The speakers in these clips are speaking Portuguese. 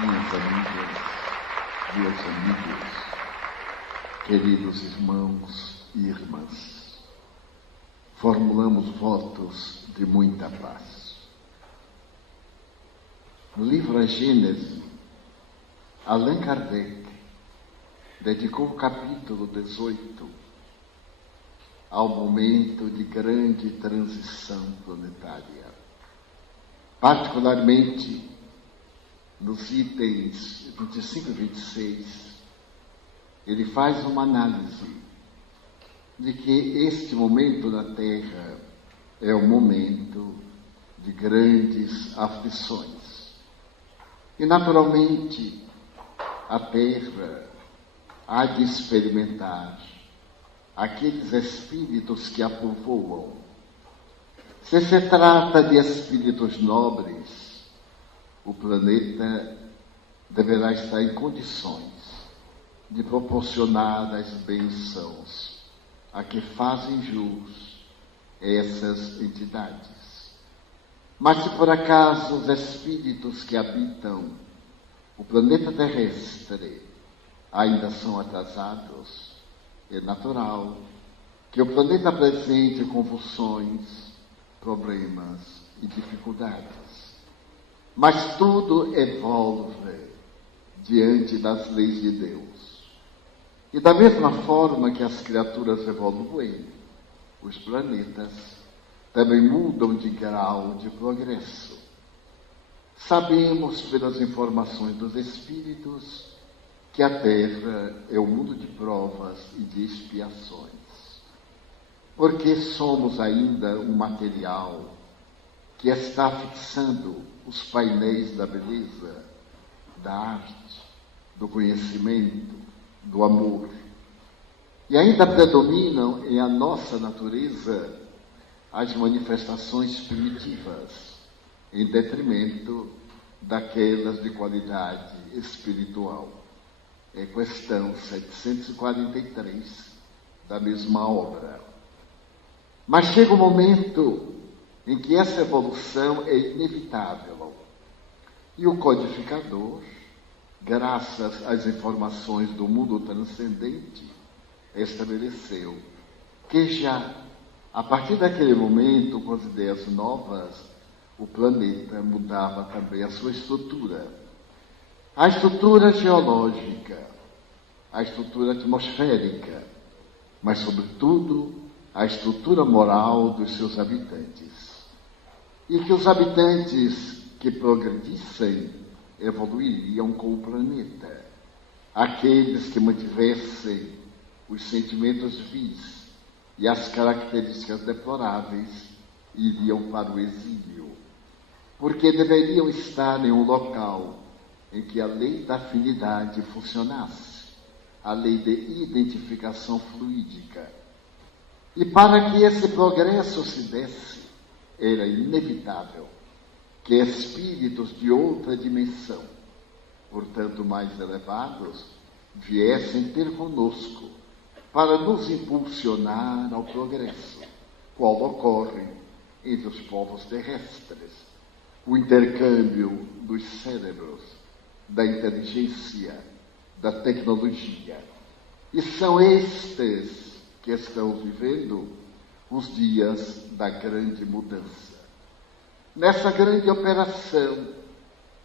minhas amigas, meus amigos, queridos irmãos e irmãs, formulamos votos de muita paz. No livro A Gênese, Allan Kardec dedicou o capítulo 18 ao momento de grande transição planetária. Particularmente, nos itens 25 e 26, ele faz uma análise de que este momento na Terra é um momento de grandes aflições. E, naturalmente, a Terra há de experimentar aqueles espíritos que a povoam. Se se trata de espíritos nobres, o planeta deverá estar em condições de proporcionar as bênçãos a que fazem jus essas entidades. Mas se por acaso os espíritos que habitam o planeta terrestre ainda são atrasados, é natural que o planeta apresente convulsões, problemas e dificuldades. Mas tudo evolve diante das leis de Deus. E da mesma forma que as criaturas evoluem, os planetas também mudam de grau de progresso. Sabemos pelas informações dos espíritos que a Terra é o mundo de provas e de expiações. Porque somos ainda um material que está fixando os painéis da beleza, da arte, do conhecimento, do amor. E ainda predominam em a nossa natureza as manifestações primitivas, em detrimento daquelas de qualidade espiritual. É questão 743 da mesma obra. Mas chega um momento em que essa evolução é inevitável. E o codificador, graças às informações do mundo transcendente, estabeleceu que já, a partir daquele momento, com as ideias novas, o planeta mudava também a sua estrutura. A estrutura geológica, a estrutura atmosférica, mas, sobretudo, a estrutura moral dos seus habitantes. E que os habitantes que progredissem evoluiriam com o planeta. Aqueles que mantivessem os sentimentos vis e as características deploráveis iriam para o exílio, porque deveriam estar em um local em que a lei da afinidade funcionasse, a lei de identificação fluídica. E para que esse progresso se desse, era inevitável que espíritos de outra dimensão, portanto mais elevados, viessem ter conosco para nos impulsionar ao progresso, qual ocorre entre os povos terrestres, o intercâmbio dos cérebros, da inteligência, da tecnologia. E são estes que estão vivendo os dias da grande mudança. Nessa grande operação,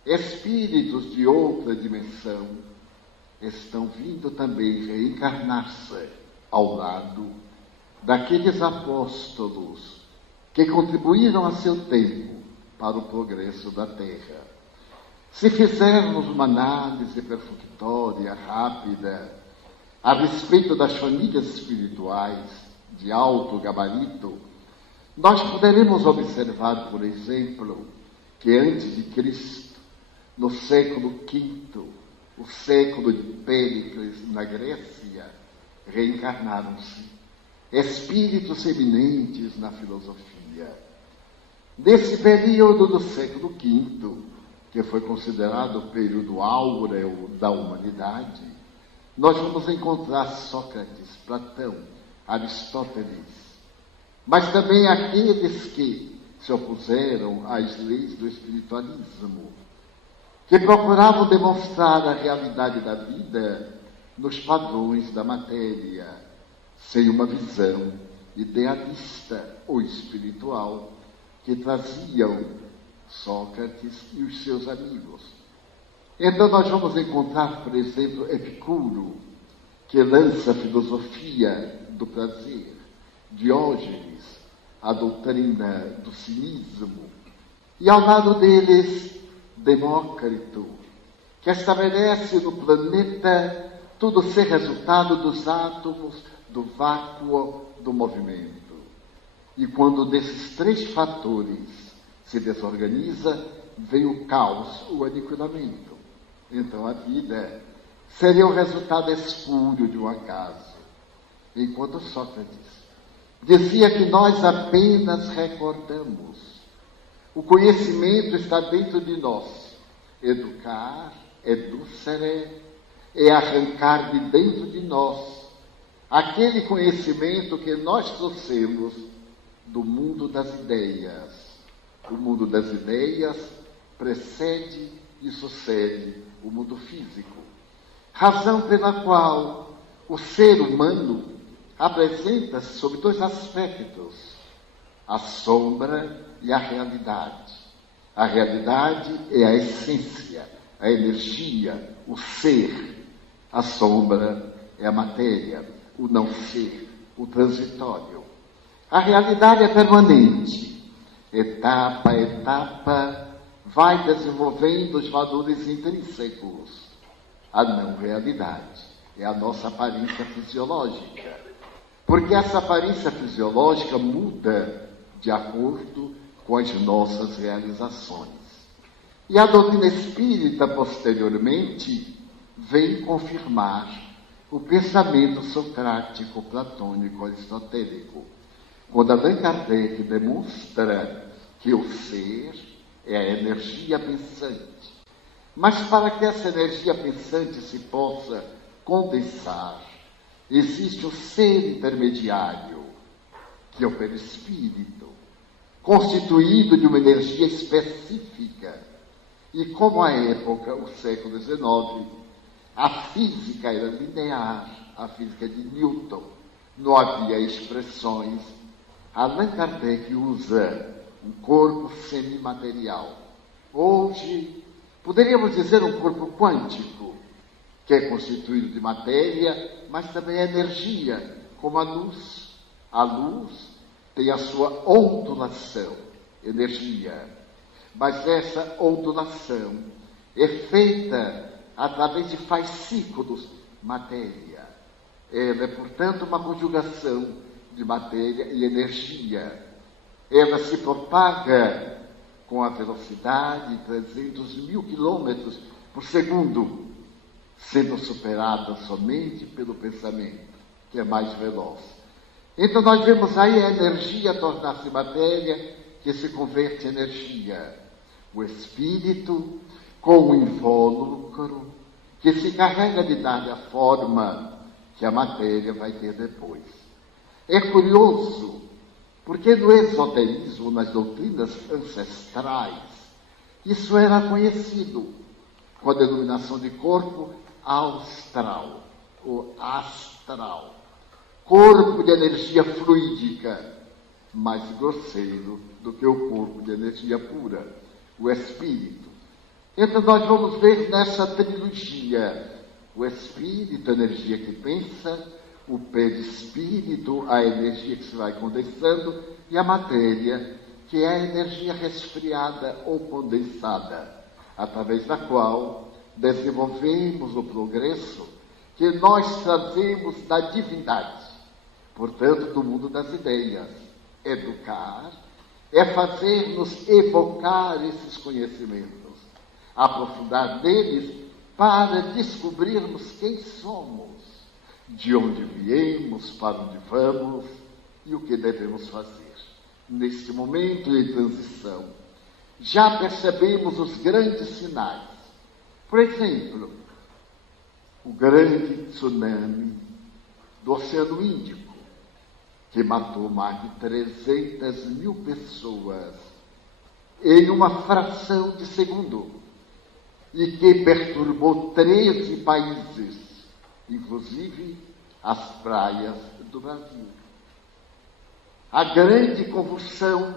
espíritos de outra dimensão estão vindo também reencarnar-se ao lado daqueles apóstolos que contribuíram a seu tempo para o progresso da Terra. Se fizermos uma análise perfunctória, rápida, a respeito das famílias espirituais de alto gabarito, nós poderemos observar, por exemplo, que antes de Cristo, no século V, o século de Péricles na Grécia, reencarnaram-se espíritos eminentes na filosofia. Nesse período do século V, que foi considerado o período áureo da humanidade, nós vamos encontrar Sócrates, Platão, Aristóteles, mas também aqueles que se opuseram às leis do espiritualismo, que procuravam demonstrar a realidade da vida nos padrões da matéria, sem uma visão idealista ou espiritual que traziam Sócrates e os seus amigos. Então nós vamos encontrar, por exemplo, Epicuro, que lança a filosofia do prazer, Diógenes, a doutrina do cinismo, e ao lado deles, Demócrito, que estabelece no planeta tudo ser resultado dos átomos, do vácuo, do movimento. E quando desses três fatores se desorganiza, vem o caos, o aniquilamento. Então a vida seria o resultado espúrio de um acaso. Enquanto Sócrates dizia que nós apenas recordamos. O conhecimento está dentro de nós. Educar, educere, é arrancar de dentro de nós aquele conhecimento que nós trouxemos do mundo das ideias. O mundo das ideias precede e sucede o mundo físico. Razão pela qual o ser humano apresenta-se sob dois aspectos: a sombra e a realidade. A realidade é a essência, a energia, o ser. A sombra é a matéria, o não ser, o transitório. A realidade é permanente. Etapa a etapa vai desenvolvendo os valores intrínsecos. A não realidade é a nossa aparência fisiológica. Porque essa aparência fisiológica muda de acordo com as nossas realizações. E a doutrina espírita, posteriormente, vem confirmar o pensamento socrático, platônico, aristotélico, quando Allan Kardec demonstra que o ser é a energia pensante. Mas para que essa energia pensante se possa condensar, existe o ser intermediário, que é o perispírito, constituído de uma energia específica. E como à época, o século XIX, a física era linear, a física de Newton, não havia expressões, Allan Kardec usa um corpo semimaterial. Hoje, poderíamos dizer um corpo quântico, que é constituído de matéria, mas também é energia, como a luz. A luz tem a sua ondulação, energia. Mas essa ondulação é feita através de fascículos, matéria. Ela é, portanto, uma conjugação de matéria e energia. Ela se propaga com a velocidade de 300 mil quilômetros por segundo, sendo superada somente pelo pensamento, que é mais veloz. Então nós vemos aí a energia tornar-se matéria, que se converte em energia. O espírito com o invólucro, que se encarrega de dar a forma que a matéria vai ter depois. É curioso, porque no esoterismo, nas doutrinas ancestrais, isso era conhecido com a denominação de corpo austral, ou astral. Corpo de energia fluídica, mais grosseiro do que o corpo de energia pura, o espírito. Então nós vamos ver nessa trilogia o espírito, a energia que pensa, o perispírito, a energia que se vai condensando, e a matéria, que é a energia resfriada ou condensada, através da qual desenvolvemos o progresso que nós trazemos da divindade, portanto, do mundo das ideias. Educar é fazer-nos evocar esses conhecimentos, aprofundar neles para descobrirmos quem somos, de onde viemos, para onde vamos e o que devemos fazer. Neste momento de transição, já percebemos os grandes sinais. Por exemplo, o grande tsunami do Oceano Índico, que matou mais de 300 mil pessoas em uma fração de segundo. e que perturbou 13 países, inclusive as praias do Brasil. A grande convulsão,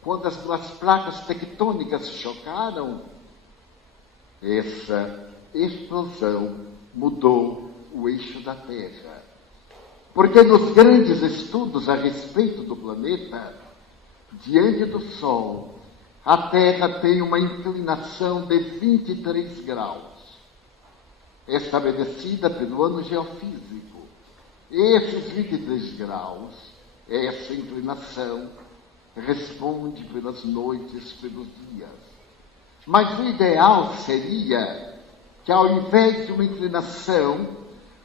quando as duas placas tectônicas chocaram, essa explosão mudou o eixo da Terra. Porque nos grandes estudos a respeito do planeta, diante do Sol, a Terra tem uma inclinação de 23 graus, estabelecida pelo ano geofísico. Esses 23 graus, essa inclinação, responde pelas noites, pelos dias. Mas o ideal seria que, ao invés de uma inclinação,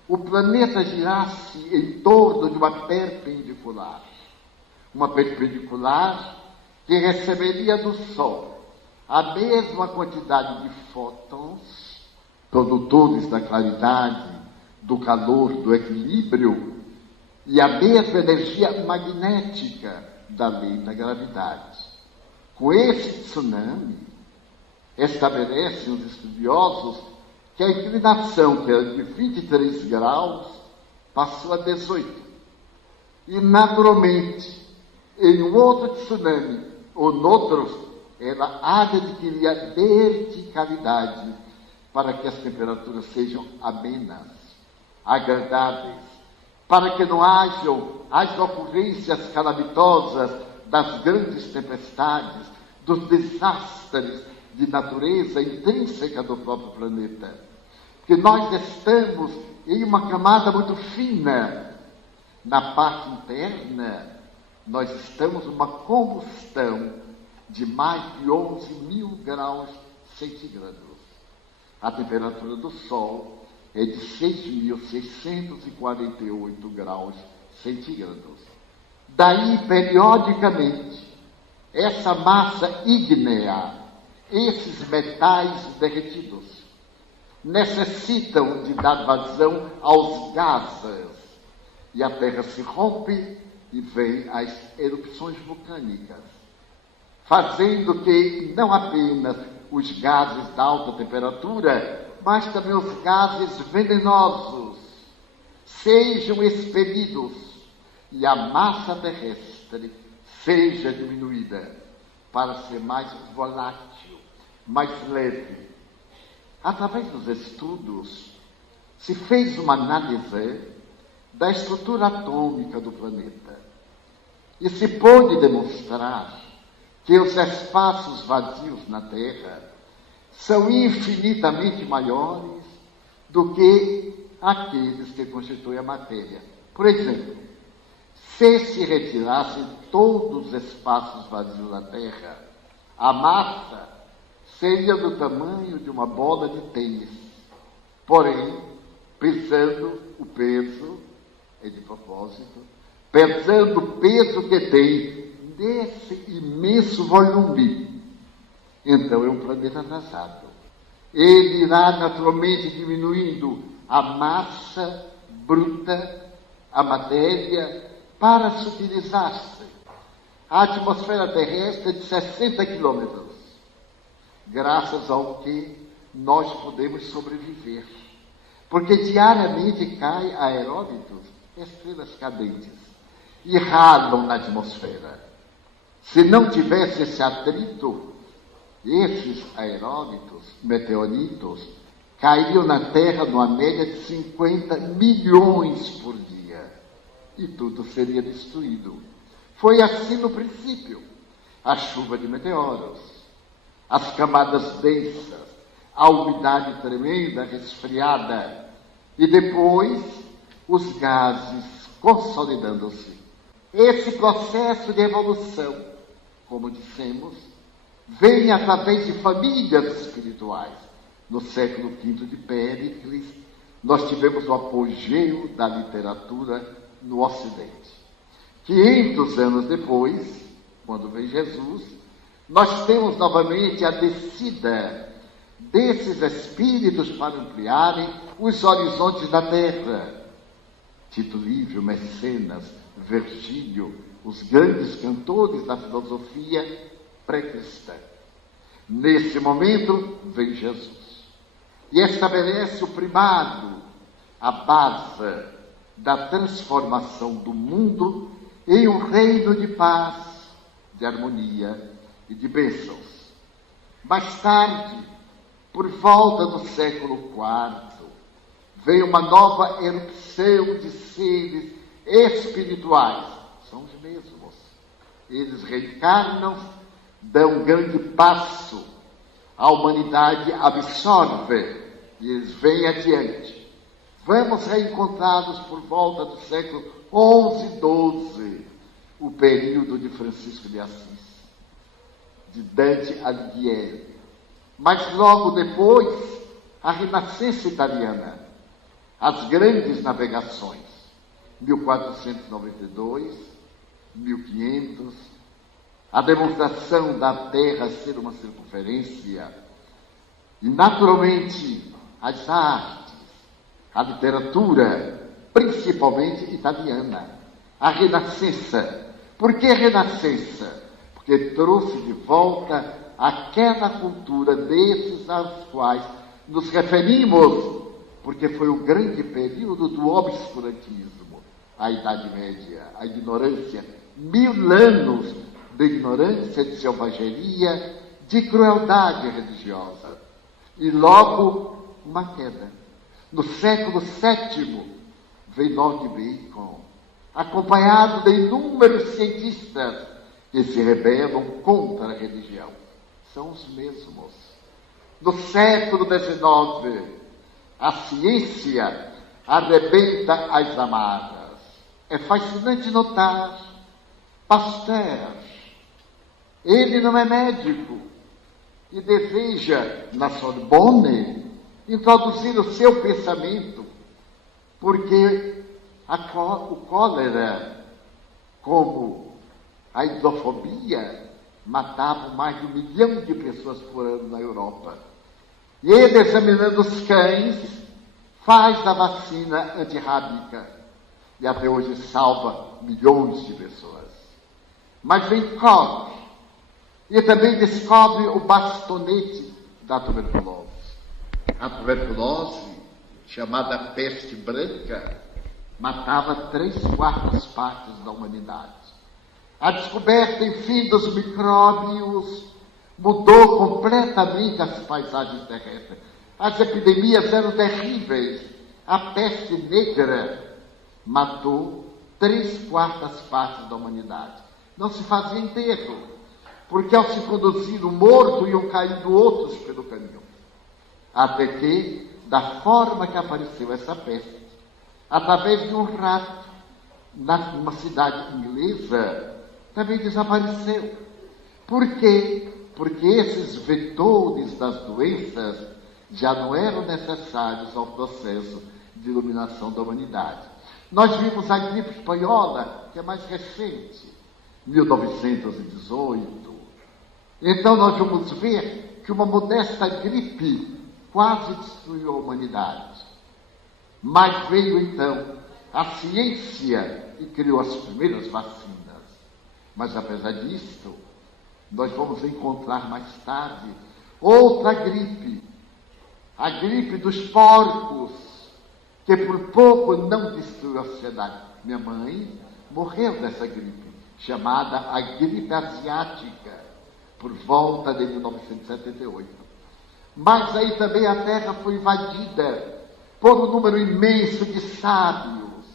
o planeta girasse em torno de uma perpendicular. Uma perpendicular que receberia do Sol a mesma quantidade de fótons, produtores da claridade, do calor, do equilíbrio, e a mesma energia magnética da lei da gravidade. Com esse tsunami, estabelecem os estudiosos que a inclinação, que era de 23 graus, passou a 18. E, naturalmente, em um outro tsunami, ou noutros, ela adquiria verticalidade para que as temperaturas sejam amenas, agradáveis, para que não hajam as ocorrências calamitosas das grandes tempestades, dos desastres de natureza intrínseca do próprio planeta. Porque nós estamos em uma camada muito fina. Na parte interna, nós estamos numa combustão de mais de 11.000 graus centígrados. A temperatura do Sol é de 6.648 graus centígrados. Daí, periodicamente, essa massa ígnea, esses metais derretidos, necessitam de dar vazão aos gases. E a Terra se rompe e vem as erupções vulcânicas, fazendo que não apenas os gases da alta temperatura, mas também os gases venenosos sejam expelidos e a massa terrestre seja diminuída para ser mais volátil, mais leve. Através dos estudos, se fez uma análise da estrutura atômica do planeta e se pôde demonstrar que os espaços vazios na Terra são infinitamente maiores do que aqueles que constituem a matéria. Por exemplo, se retirassem todos os espaços vazios da Terra, a massa seria do tamanho de uma bola de tênis. Porém, pesando o peso, é de propósito, pesando o peso que tem nesse imenso volume, então é um planeta atrasado. Ele irá naturalmente diminuindo a massa bruta, a matéria, para sutilizar-se. A atmosfera terrestre é de 60 quilômetros, graças ao que nós podemos sobreviver. Porque diariamente caem aerólitos, estrelas cadentes, e ralam na atmosfera. Se não tivesse esse atrito, esses aerólitos, meteoritos, cairiam na Terra numa média de 50 milhões por dia. E tudo seria destruído. Foi assim no princípio. A chuva de meteoros, as camadas densas, a umidade tremenda, resfriada, e depois os gases consolidando-se. Esse processo de evolução, como dissemos, vem através de famílias espirituais. No século V de Péricles, nós tivemos o apogeu da literatura no Ocidente. 500 anos depois, quando vem Jesus, nós temos novamente a descida desses espíritos para ampliarem os horizontes da Terra. Tito Livio, Mecenas, Virgílio, os grandes cantores da filosofia pré-cristã. Nesse momento, vem Jesus. e estabelece o primado, a base da transformação do mundo em um reino de paz, de harmonia e de bênçãos. Mais tarde, por volta do século IV, veio uma nova erupção de seres espirituais. São os mesmos. Eles reencarnam, dão um grande passo. A humanidade absorve e eles vêm adiante. Vamos reencontrá-los por volta do século XI e XII, o período de Francisco de Assis, de Dante Alighieri. Mas logo depois, a Renascença italiana, as grandes navegações, 1492, 1500, a demonstração da Terra ser uma circunferência, e naturalmente as artes, a literatura, principalmente italiana, a Renascença. Por que Renascença? Porque trouxe de volta aquela cultura desses aos quais nos referimos, porque foi o grande período do obscurantismo, a Idade Média, a ignorância, 1000 anos de ignorância, de selvageria, de crueldade religiosa. E logo uma queda. No século VII, veio Lord Bacon, acompanhado de inúmeros cientistas que se rebelam contra a religião. São os mesmos. No século XIX, a ciência arrebenta as amarras. É fascinante notar Pasteur. Ele não é médico e deseja, na Sorbonne, introduzir o seu pensamento, porque o cólera, como a hidrofobia, matavam mais de 1 milhão de pessoas por ano na Europa. E ele, examinando os cães, faz a vacina antirrábica e até hoje salva milhões de pessoas. Mas vem Koch e também descobre o bastonete da tuberculose. A tuberculose, chamada peste branca, matava 3/4 partes da humanidade. A descoberta, enfim, dos micróbios mudou completamente as paisagens terrestres. As epidemias eram terríveis. A peste negra matou 3/4 partes da humanidade. Não se fazia enterro, porque ao se conduzir um morto iam caindo outros pelo caminho. Até que, da forma que apareceu essa peste, através de um rato, numa cidade inglesa, também desapareceu. Por quê? Porque esses vetores das doenças já não eram necessários ao processo de iluminação da humanidade. Nós vimos a gripe espanhola, que é mais recente, 1918. Então nós vamos ver que uma modesta gripe quase destruiu a humanidade. Mas veio então a ciência e criou as primeiras vacinas. Mas apesar disso, nós vamos encontrar mais tarde outra gripe, a gripe dos porcos, que por pouco não destruiu a sociedade. Minha mãe morreu dessa gripe, chamada a gripe asiática, por volta de 1978. Mas aí também a Terra foi invadida por um número imenso de sábios,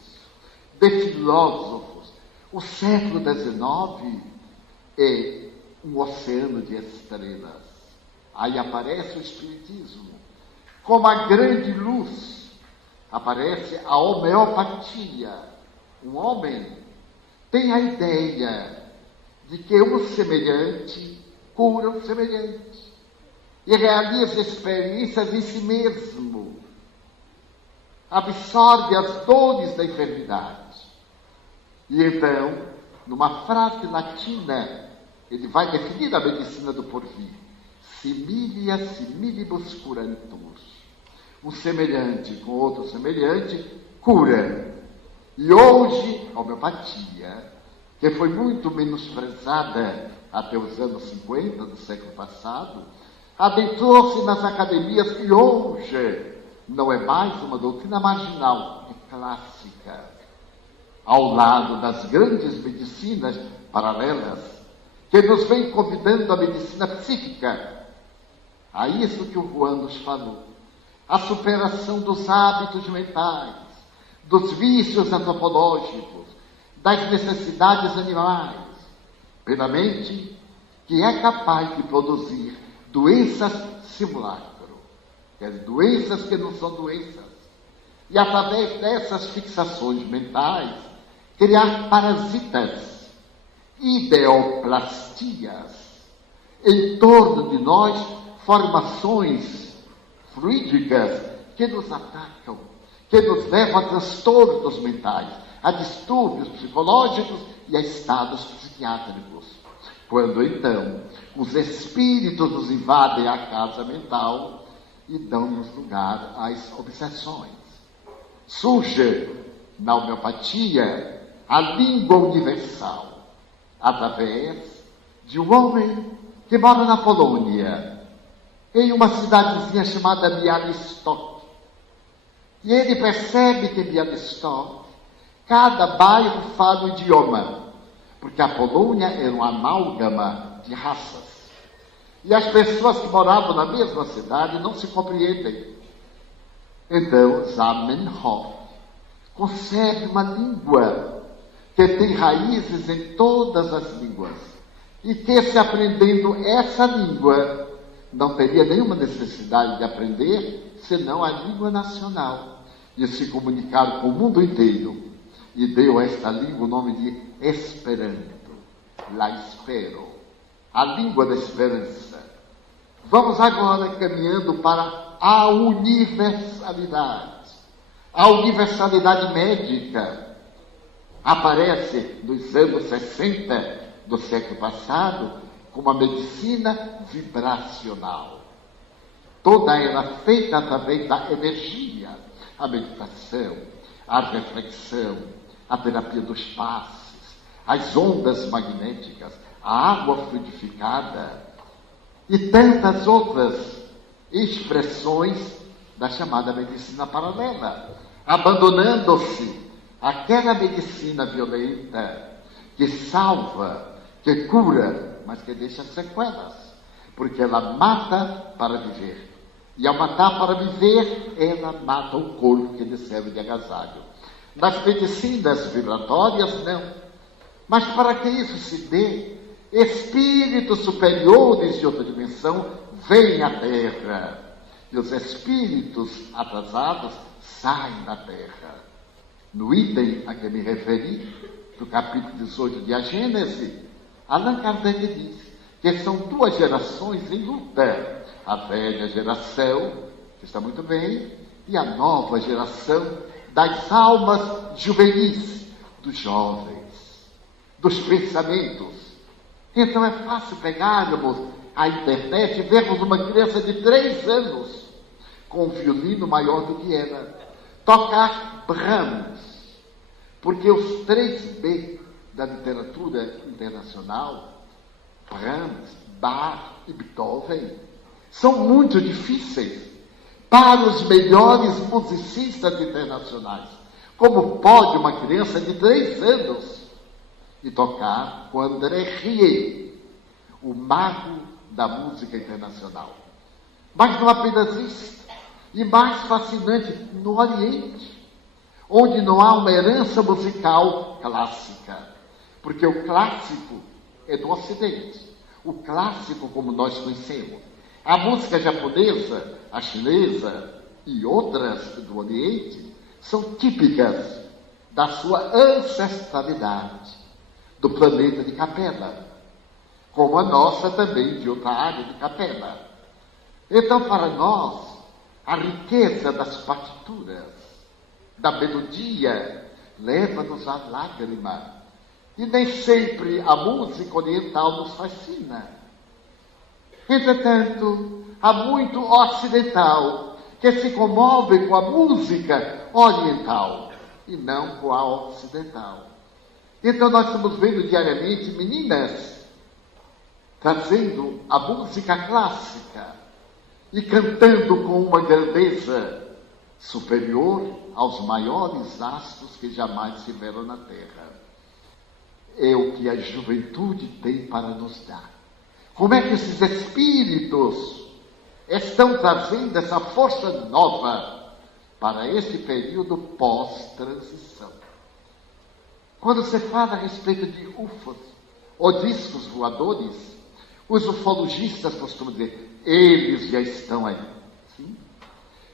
de filósofos. O século XIX é um oceano de estrelas. Aí aparece o Espiritismo. Como a grande luz, aparece a homeopatia. Um homem tem a ideia de que um semelhante cura um semelhante e realiza experiências em si mesmo, absorve as dores da enfermidade. E então, numa frase latina, ele vai definir a medicina do porvir: similia similibus curantur. Um semelhante com outro semelhante cura. E hoje, a homeopatia, que foi muito menosprezada até os anos 50 do século passado, adentrou-se nas academias e hoje não é mais uma doutrina marginal, é clássica, ao lado das grandes medicinas paralelas, que nos vem convidando a medicina psíquica, a isso que o Juan nos falou, a superação dos hábitos mentais, dos vícios antropológicos, das necessidades animais, pela mente que é capaz de produzir doenças simulacro, quer dizer, doenças que não são doenças, e através dessas fixações mentais, criar parasitas, ideoplastias, em torno de nós, formações fluídicas que nos atacam, que nos levam a transtornos mentais, a distúrbios psicológicos e a estados psiquiátricos. Quando, então, os espíritos nos invadem a casa mental e dão-nos lugar às obsessões. Surge, na homeopatia, a língua universal, através de um homem que mora na Polônia, em uma cidadezinha chamada Białystok. E ele percebe que em Białystok, cada bairro fala um idioma, porque a Polônia era uma amálgama de raças. E as pessoas que moravam na mesma cidade não se compreendem. Então, Zamenhof concebe uma língua que tem raízes em todas as línguas, e que, se aprendendo essa língua, não teria nenhuma necessidade de aprender senão a língua nacional, e se comunicar com o mundo inteiro. E deu a esta língua o nome de Esperanto, la espero, a língua da esperança. Vamos agora caminhando para a universalidade médica. Aparece nos anos 60 do século passado como a medicina vibracional. Toda ela feita através da energia, a meditação, a reflexão, a terapia dos passes, as ondas magnéticas, a água fluidificada e tantas outras expressões da chamada medicina paralela, abandonando-se aquela medicina violenta que salva, que cura, mas que deixa sequelas, porque ela mata para viver. E ao matar para viver, ela mata o corpo que lhe serve de agasalho. Nas medicinas vibratórias, não. Mas para que isso se dê, espíritos superiores de outra dimensão vêm à Terra. E os espíritos atrasados saem da Terra. No item a que me referi, do capítulo 18 de A Gênese, Allan Kardec diz que são duas gerações em luta. A velha geração, que está muito bem, e a nova geração das almas juvenis, dos jovens, dos pensamentos. Então é fácil pegarmos a internet e vermos uma criança de 3 anos com um violino maior do que ela tocar Brahms, porque os 3B da literatura internacional, Brahms, Bach e Beethoven, são muito difíceis para os melhores musicistas internacionais. Como pode uma criança de 3 anos e tocar com André Rieu, o mago da música internacional? Mas não apenas isso, e mais fascinante, no Oriente, onde não há uma herança musical clássica, porque o clássico é do Ocidente, o clássico como nós conhecemos. A música japonesa, a chinesa e outras do Oriente são típicas da sua ancestralidade, do planeta de Capela, como a nossa também de outra área de Capela. Então, para nós, a riqueza das partituras, da melodia, leva-nos à lágrima. E nem sempre a música oriental nos fascina. Entretanto, há muito ocidental que se comove com a música oriental e não com a ocidental. Então nós estamos vendo diariamente meninas trazendo a música clássica e cantando com uma grandeza superior aos maiores astros que jamais se viram na terra. É o que a juventude tem para nos dar. Como é que esses espíritos estão trazendo essa força nova para esse período pós-transição? Quando se fala a respeito de UFOs, ou discos voadores, os ufologistas costumam dizer, eles já estão aí. Sim?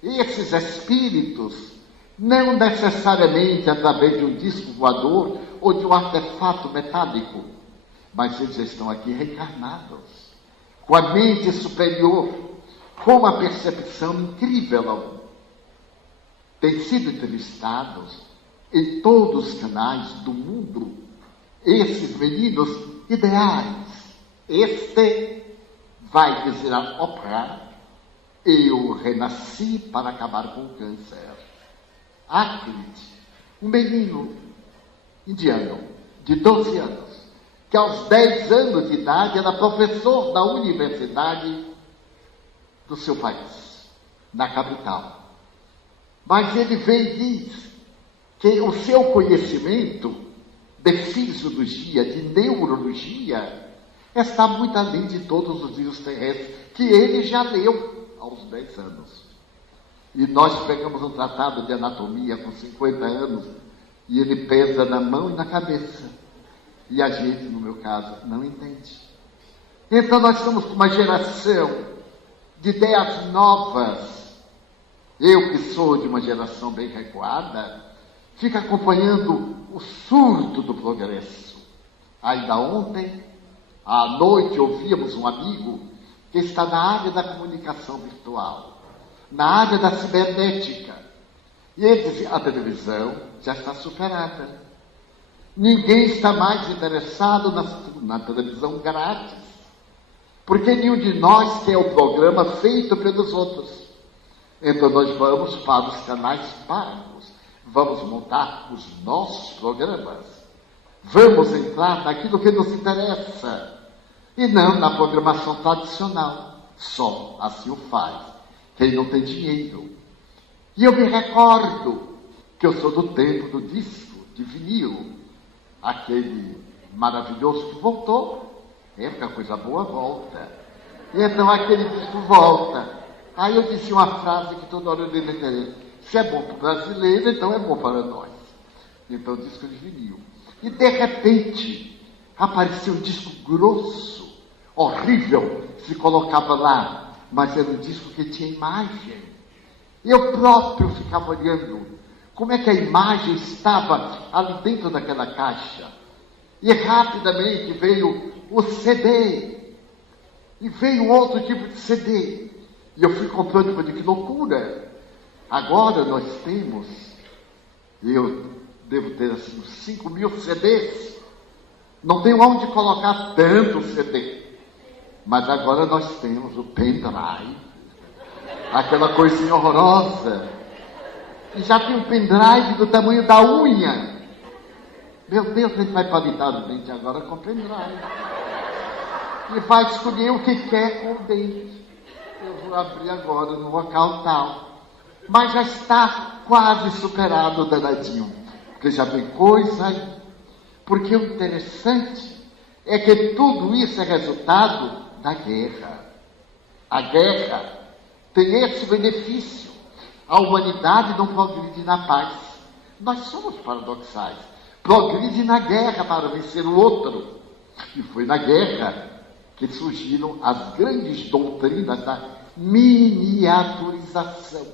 E esses espíritos, não necessariamente através de um disco voador ou de um artefato metálico, mas eles estão aqui reencarnados, com a mente superior, com uma percepção incrível. Têm sido entrevistados em todos os canais do mundo, esses meninos ideais. Este vai dizer a Oprah, eu renasci para acabar com o câncer. Acredite, um menino indiano de 12 anos, que aos 10 anos de idade era professor da universidade do seu país, na capital. Mas ele vem e diz que o seu conhecimento de fisiologia, de neurologia, está muito além de todos os livros terrestres que ele já leu aos 10 anos. E nós pegamos um tratado de anatomia com 50 anos e ele pesa na mão e na cabeça. E a gente, no meu caso, não entende. Então nós estamos com uma geração de ideias novas. Eu, que sou de uma geração bem recuada, fico acompanhando o surto do progresso. Ainda ontem, à noite, ouvíamos um amigo que está na área da comunicação virtual, na área da cibernética. E ele dizia, a televisão já está superada. Ninguém está mais interessado na televisão grátis, porque nenhum de nós quer o programa feito pelos outros. Então nós vamos para os canais pagos, vamos montar os nossos programas, vamos entrar naquilo que nos interessa, e não na programação tradicional. Só assim o faz quem não tem dinheiro. E eu me recordo que eu sou do tempo do disco de vinil, aquele maravilhoso que voltou. É porque a coisa boa volta. E então aquele disco volta. Aí eu disse uma frase que toda hora eu devo entender. Se é bom para o brasileiro, então é bom para nós. Então, disco de vinil. E de repente, apareceu um disco grosso, horrível, se colocava lá, mas era um disco que tinha imagem. Eu próprio ficava olhando como é que a imagem estava ali dentro daquela caixa. E rapidamente veio o CD. E veio outro tipo de CD. E eu fui comprando e falei, que loucura! Agora nós temos, eu devo ter assim, uns 5.000 CDs. Não tenho onde colocar tanto CD. Mas agora nós temos o pendrive, aquela coisinha horrorosa. E já tem um pendrive do tamanho da unha. Meu Deus, a gente vai palitar o dente agora com pendrive. E vai escolher o que quer com o dente. Eu vou abrir agora no local tal. Mas já está quase superado o danadinho. Porque já tem coisa aí. Porque o interessante é que tudo isso é resultado da guerra. A guerra tem esse benefício. A humanidade não progride na paz. Nós somos paradoxais. Progride na guerra para vencer o outro. E foi na guerra que surgiram as grandes doutrinas da miniaturização,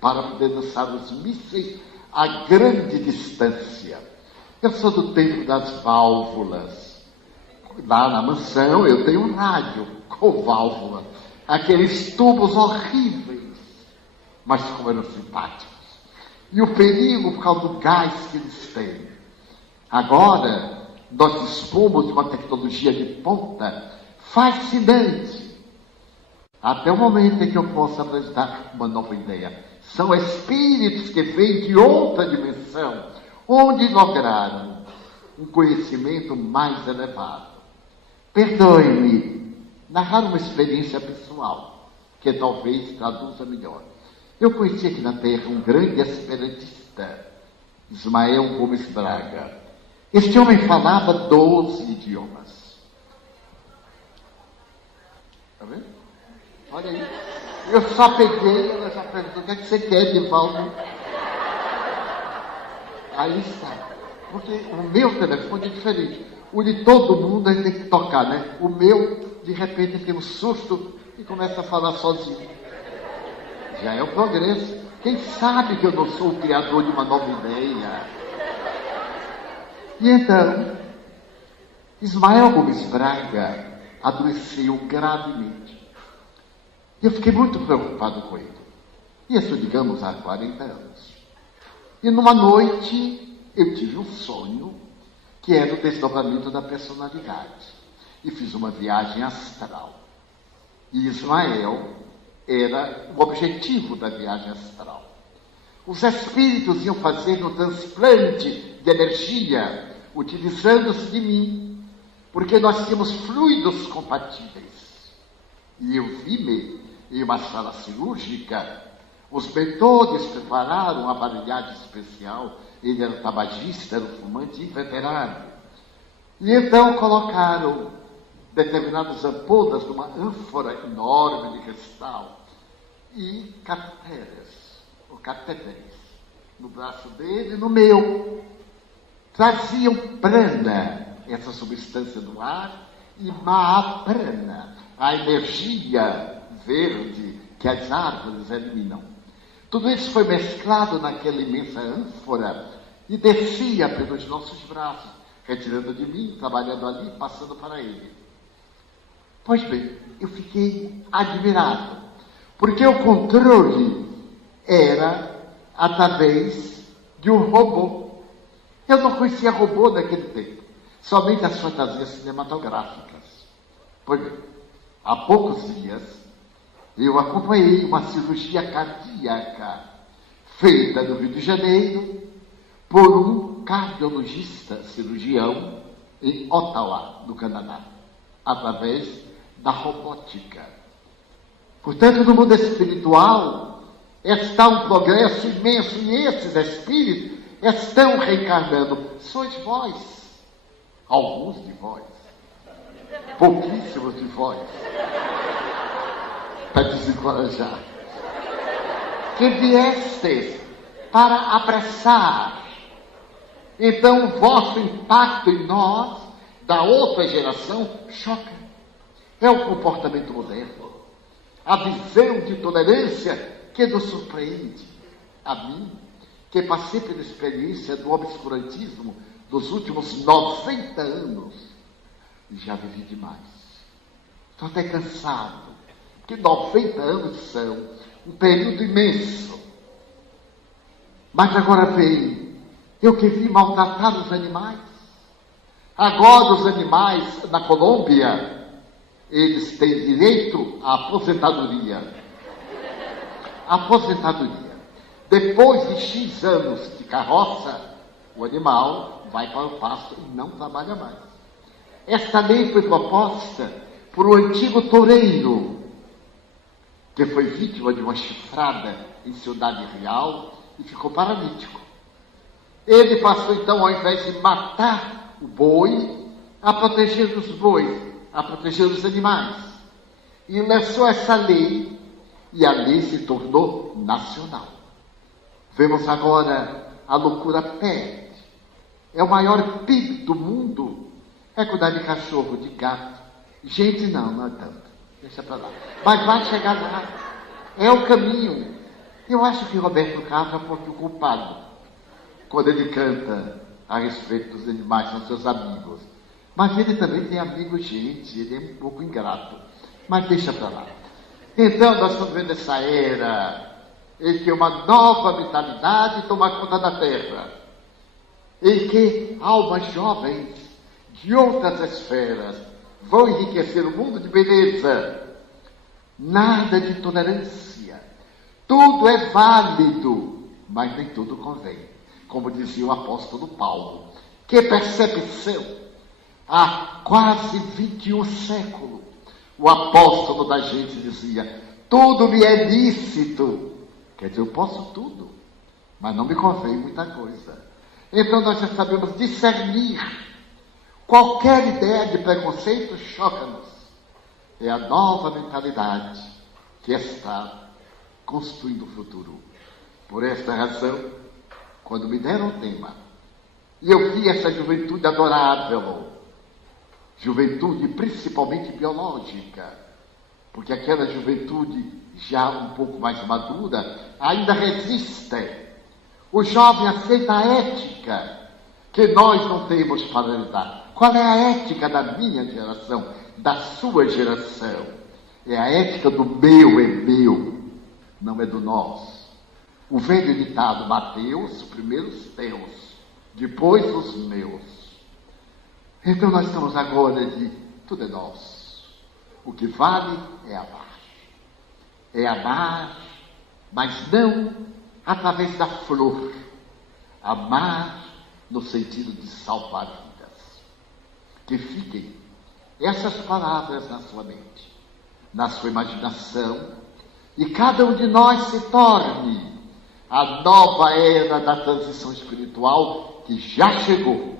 para poder lançar os mísseis a grande distância. Eu sou do tempo das válvulas. Lá na mansão eu tenho um rádio com válvula. Aqueles tubos horríveis, mas como eram simpáticos. E o perigo por causa do gás que eles têm. Agora, nós dispomos de uma tecnologia de ponta fascinante. Até o momento em que eu possa apresentar uma nova ideia. São espíritos que vêm de outra dimensão, onde lograram um conhecimento mais elevado. Perdoe-me narrar uma experiência pessoal, que talvez traduza melhor. Eu conheci aqui na Terra um grande esperantista, Ismael Gomes Braga. Este homem falava 12 idiomas. Está vendo? Olha aí. Eu só peguei, ela já perguntou: o que é que você quer, Divaldo? Aí está. Porque o meu telefone é diferente. O de todo mundo a gente tem que tocar, né? O meu, de repente, tem um susto e começa a falar sozinho. Já é o progresso. Quem sabe que eu não sou o criador de uma nova ideia? E então, Ismael Gomes Braga adoeceu gravemente. E eu fiquei muito preocupado com ele. Isso, digamos, há 40 anos. E numa noite, eu tive um sonho que era o desdobramento da personalidade. E fiz uma viagem astral. E Ismael era o objetivo da viagem astral. Os espíritos iam fazer um transplante de energia, utilizando-se de mim, porque nós tínhamos fluidos compatíveis. E eu vi-me em uma sala cirúrgica. Os mentores prepararam uma aparelhagem especial. Ele era tabagista, era um fumante inveterado. E então colocaram determinadas ampolas numa ânfora enorme de cristal e catéteres no braço dele e no meu. Traziam prana, essa substância do ar, e maaprana, a energia verde que as árvores eliminam. Tudo isso foi mesclado naquela imensa ânfora e descia pelos nossos braços, retirando de mim, trabalhando ali, passando para ele. Pois bem, eu fiquei admirado, porque o controle era através de um robô. Eu não conhecia robô naquele tempo, somente as fantasias cinematográficas. Pois bem, há poucos dias, eu acompanhei uma cirurgia cardíaca feita no Rio de Janeiro por um cardiologista cirurgião em Ottawa, no Canadá, através da robótica. Portanto, no mundo espiritual está um progresso imenso e esses espíritos estão reencarnando. Sois vós, alguns de vós, pouquíssimos de vós, para desencorajar, que viestes para apressar. Então o vosso impacto em nós, da outra geração, choca. É o comportamento moderno, a visão de tolerância que nos surpreende. A mim, que passei pela experiência do obscurantismo dos últimos 90 anos, e já vivi demais. Estou até cansado, que 90 anos são um período imenso. Mas agora vem, eu que vi maltratar os animais. Agora os animais na Colômbia, eles têm direito à aposentadoria. Aposentadoria. Depois de X anos de carroça, o animal vai para o pasto e não trabalha mais. Esta lei foi proposta por um antigo toureiro, que foi vítima de uma chifrada em Cidade Real e ficou paralítico. Ele passou então, ao invés de matar o boi, a proteger os bois, a proteger os animais. E lançou essa lei, e a lei se tornou nacional. Vemos agora a loucura pet. É o maior PIB do mundo. É cuidar de cachorro, de gato. Gente, não é tanto. Deixa para lá. Mas vai chegar lá. É o caminho. Eu acho que Roberto Carlos é um pouco culpado quando ele canta a respeito dos animais, são seus amigos. Mas ele também tem amigos, gente. Ele é um pouco ingrato. Mas deixa para lá. Então, nós estamos vendo essa era em que uma nova vitalidade toma conta da Terra, em que almas jovens de outras esferas vão enriquecer o mundo de beleza. Nada de tolerância. Tudo é válido, mas nem tudo convém. Como dizia o apóstolo Paulo. Que percepção! Há quase 21 séculos, o apóstolo da gente dizia: Tudo me é lícito. Quer dizer, eu posso tudo, mas não me convém muita coisa. Então nós já sabemos discernir. Qualquer ideia de preconceito choca-nos. É a nova mentalidade que está construindo o futuro. Por esta razão, quando me deram o tema, e eu vi essa juventude adorável, juventude principalmente biológica, porque aquela juventude já um pouco mais madura ainda resiste. O jovem aceita a ética que nós não temos para lhe dar. Qual é a ética da minha geração, da sua geração? É a ética do meu é meu, não é do nós. O velho ditado, Mateus, primeiro os teus, depois os meus. Então nós estamos agora de tudo é nosso. O que vale é amar. É amar, mas não através da flor. Amar no sentido de salvar vidas. Que fiquem essas palavras na sua mente, na sua imaginação, e cada um de nós se torne a nova era da transição espiritual que já chegou.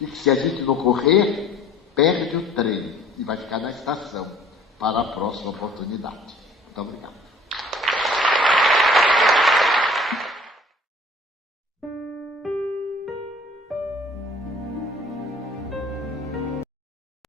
E que se a gente não correr, perde o trem e vai ficar na estação para a próxima oportunidade. Muito obrigado.